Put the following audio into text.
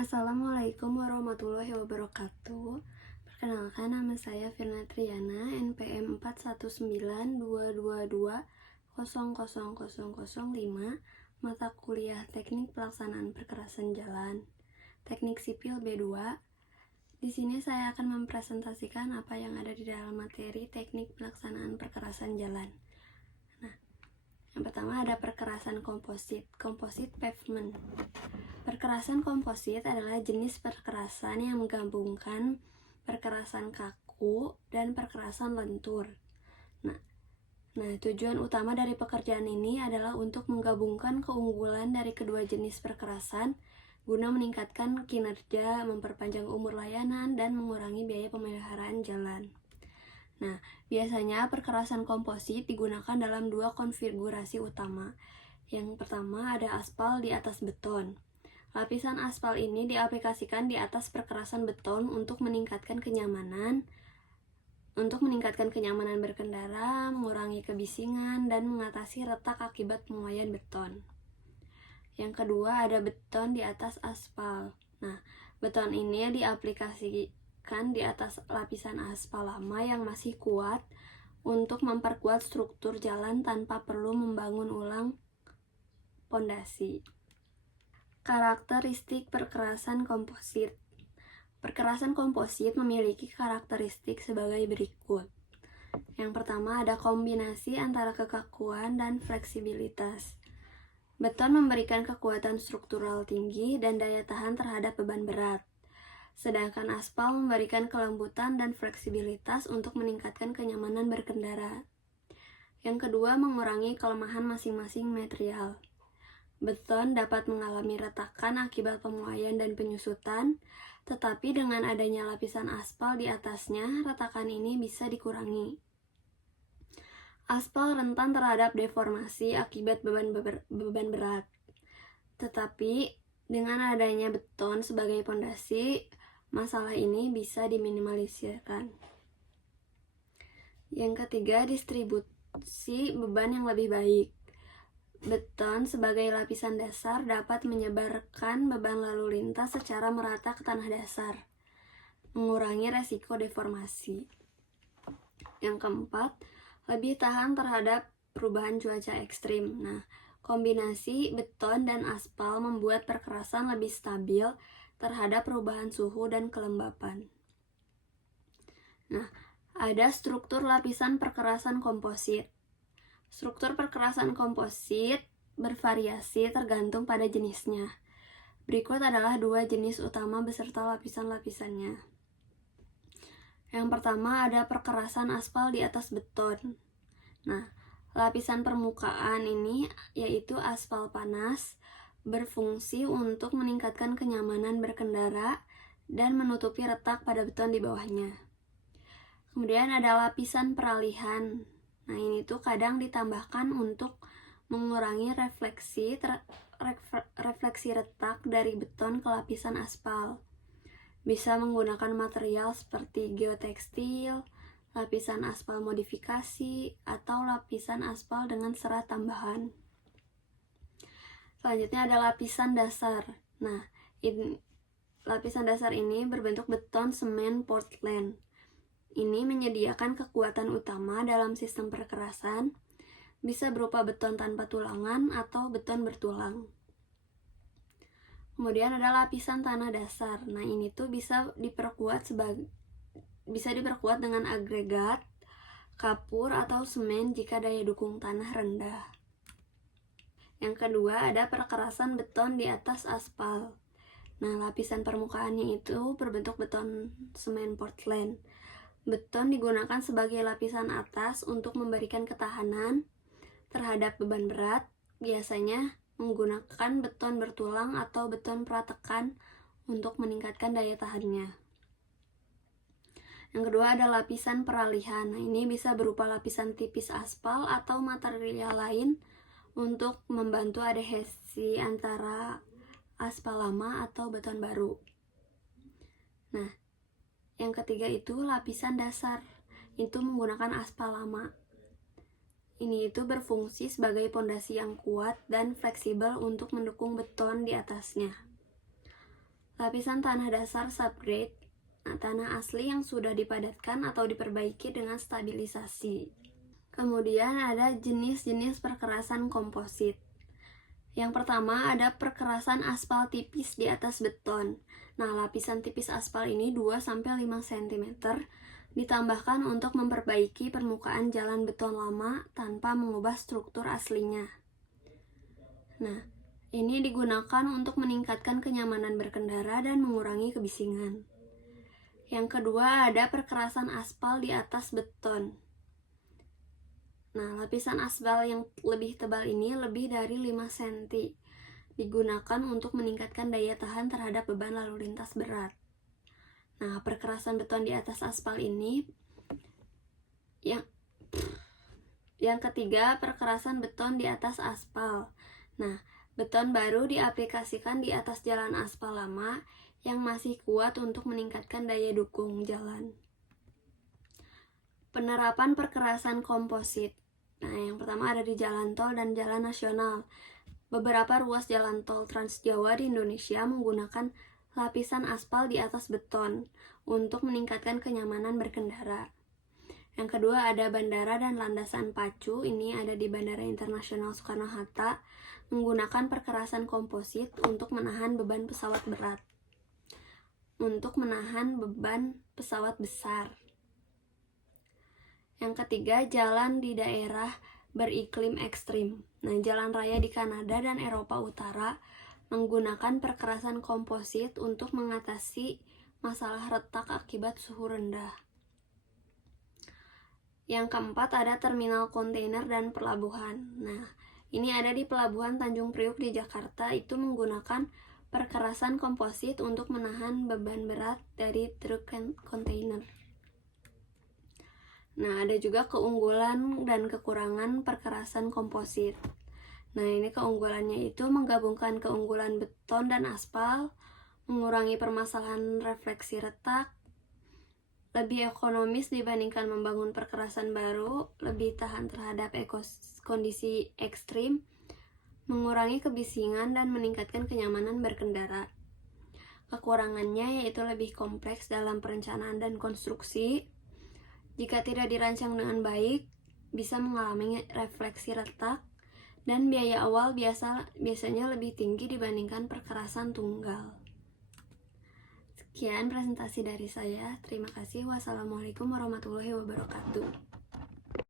Assalamualaikum warahmatullahi wabarakatuh. Perkenalkan, nama saya Firna Triana, NPM 419222000005, mata kuliah Teknik Pelaksanaan Perkerasan Jalan, Teknik Sipil B2. Di sini saya akan mempresentasikan apa yang ada di dalam materi Teknik Pelaksanaan Perkerasan Jalan. Yang pertama ada perkerasan komposit, composite pavement. Perkerasan komposit adalah jenis perkerasan yang menggabungkan perkerasan kaku dan perkerasan lentur. Nah, tujuan utama dari pekerjaan ini adalah untuk menggabungkan keunggulan dari kedua jenis perkerasan guna meningkatkan kinerja, memperpanjang umur layanan, dan mengurangi biaya pemeliharaan jalan. Nah, biasanya perkerasan komposit digunakan dalam dua konfigurasi utama. Yang pertama ada aspal di atas beton. Lapisan aspal ini diaplikasikan di atas perkerasan beton untuk meningkatkan kenyamanan berkendara, mengurangi kebisingan, dan mengatasi retak akibat penguaian beton. Yang kedua ada beton di atas aspal. Nah, beton ini diaplikasikan di atas lapisan aspal lama yang masih kuat untuk memperkuat struktur jalan tanpa perlu membangun ulang pondasi. Karakteristik perkerasan komposit. Perkerasan komposit memiliki karakteristik sebagai berikut. Yang pertama ada kombinasi antara kekakuan dan fleksibilitas. Beton memberikan kekuatan struktural tinggi dan daya tahan terhadap beban berat. Sedangkan aspal memberikan kelembutan dan fleksibilitas untuk meningkatkan kenyamanan berkendara. Yang kedua, mengurangi kelemahan masing-masing material. Beton dapat mengalami retakan akibat penguaian dan penyusutan, tetapi dengan adanya lapisan aspal di atasnya, retakan ini bisa dikurangi. Aspal rentan terhadap deformasi akibat beban berat, tetapi dengan adanya beton sebagai pondasi, masalah ini bisa diminimalisirkan. Yang ketiga, distribusi beban yang lebih baik. Beton sebagai lapisan dasar dapat menyebarkan beban lalu lintas secara merata ke tanah dasar, mengurangi resiko deformasi. Yang keempat, lebih tahan terhadap perubahan cuaca ekstrim. Nah, kombinasi beton dan aspal membuat perkerasan lebih stabil terhadap perubahan suhu dan kelembapan. Nah, ada struktur lapisan perkerasan komposit. Struktur perkerasan komposit bervariasi tergantung pada jenisnya. Berikut adalah dua jenis utama beserta lapisan-lapisannya. Yang pertama ada perkerasan aspal di atas beton. Nah, lapisan permukaan ini yaitu aspal panas berfungsi untuk meningkatkan kenyamanan berkendara dan menutupi retak pada beton di bawahnya. Kemudian ada lapisan peralihan. Nah, ini tuh kadang ditambahkan untuk mengurangi refleksi retak dari beton ke lapisan aspal. Bisa menggunakan material seperti geotekstil, lapisan aspal modifikasi, atau lapisan aspal dengan serat tambahan. Selanjutnya ada lapisan dasar. Nah, lapisan dasar ini berbentuk beton, semen, Portland. Ini menyediakan kekuatan utama dalam sistem perkerasan, bisa berupa beton tanpa tulangan atau beton bertulang. Kemudian ada lapisan tanah dasar. Nah, ini tuh bisa diperkuat dengan agregat, kapur, atau semen jika daya dukung tanah rendah. Yang kedua ada perkerasan beton di atas aspal. Nah, lapisan permukaannya itu berbentuk beton, semen, Portland. Beton digunakan sebagai lapisan atas untuk memberikan ketahanan terhadap beban berat, biasanya menggunakan beton bertulang atau beton pratekan untuk meningkatkan daya tahannya. Yang kedua ada lapisan peralihan. Nah, ini bisa berupa lapisan tipis aspal atau material lain untuk membantu adhesi antara aspal lama atau beton baru. Nah, yang ketiga itu lapisan dasar. Itu menggunakan aspal lama. Ini itu berfungsi sebagai pondasi yang kuat dan fleksibel untuk mendukung beton di atasnya. Lapisan tanah dasar subgrade, tanah asli yang sudah dipadatkan atau diperbaiki dengan stabilisasi. Kemudian ada jenis-jenis perkerasan komposit. Yang pertama ada perkerasan aspal tipis di atas beton. Nah, lapisan tipis aspal ini 2-5 cm ditambahkan untuk memperbaiki permukaan jalan beton lama tanpa mengubah struktur aslinya. Nah, ini digunakan untuk meningkatkan kenyamanan berkendara dan mengurangi kebisingan. Yang kedua ada perkerasan aspal di atas beton. Nah, lapisan aspal yang lebih tebal ini lebih dari 5 cm digunakan untuk meningkatkan daya tahan terhadap beban lalu lintas berat. Nah, perkerasan beton di atas aspal ini yang ketiga, perkerasan beton di atas aspal. Nah, beton baru diaplikasikan di atas jalan aspal lama yang masih kuat untuk meningkatkan daya dukung jalan. Penerapan perkerasan komposit. Nah, yang pertama ada di jalan tol dan jalan nasional. Beberapa ruas jalan tol Trans Jawa di Indonesia menggunakan lapisan aspal di atas beton untuk meningkatkan kenyamanan berkendara. Yang kedua ada bandara dan landasan pacu. Ini ada di Bandara Internasional Soekarno-Hatta menggunakan perkerasan komposit untuk menahan beban pesawat berat. Untuk menahan beban pesawat besar. Yang ketiga, jalan di daerah beriklim ekstrim. Nah, jalan raya di Kanada dan Eropa Utara menggunakan perkerasan komposit untuk mengatasi masalah retak akibat suhu rendah. Yang keempat ada terminal kontainer dan pelabuhan. Nah, ini ada di Pelabuhan Tanjung Priuk di Jakarta, itu menggunakan perkerasan komposit untuk menahan beban berat dari truk kontainer. Nah, ada juga keunggulan dan kekurangan perkerasan komposit. Nah, ini keunggulannya itu menggabungkan keunggulan beton dan aspal, mengurangi permasalahan refleksi retak, lebih ekonomis dibandingkan membangun perkerasan baru, lebih tahan terhadap kondisi ekstrim, mengurangi kebisingan dan meningkatkan kenyamanan berkendara. Kekurangannya yaitu lebih kompleks dalam perencanaan dan konstruksi. Jika tidak dirancang dengan baik, bisa mengalami refleksi retak, dan biaya awal biasanya lebih tinggi dibandingkan perkerasan tunggal. Sekian presentasi dari saya. Terima kasih. Wassalamualaikum warahmatullahi wabarakatuh.